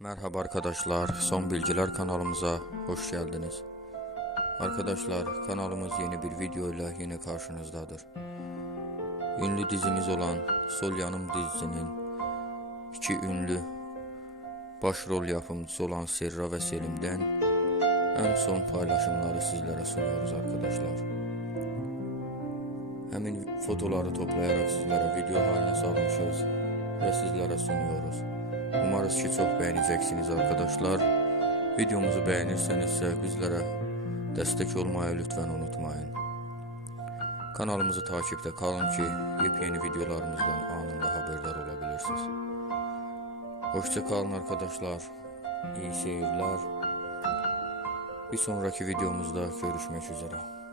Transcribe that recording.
Merhaba arkadaşlar, Son Bilgiler kanalımıza hoş geldiniz. Arkadaşlar, kanalımız yeni bir video ile yine karşınızdadır. Ünlü dizimiz olan Sol Yanım dizisinin iki ünlü başrol yapımcısı olan Serra ve Selim'den en son paylaşımları sizlere sunuyoruz arkadaşlar. Hemen fotoları toplayarak sizlere video haline salmışız ve sizlere sunuyoruz. Umarız ki çok beğeneceksiniz arkadaşlar. Videomuzu beğenirsenizse bizlere destek olmayı lütfen unutmayın. Kanalımızı takipte kalın ki yepyeni videolarımızdan anında haberdar olabilirsiniz. Hoşça kalın arkadaşlar. İyi seyirler. Bir sonraki videomuzda görüşmek üzere.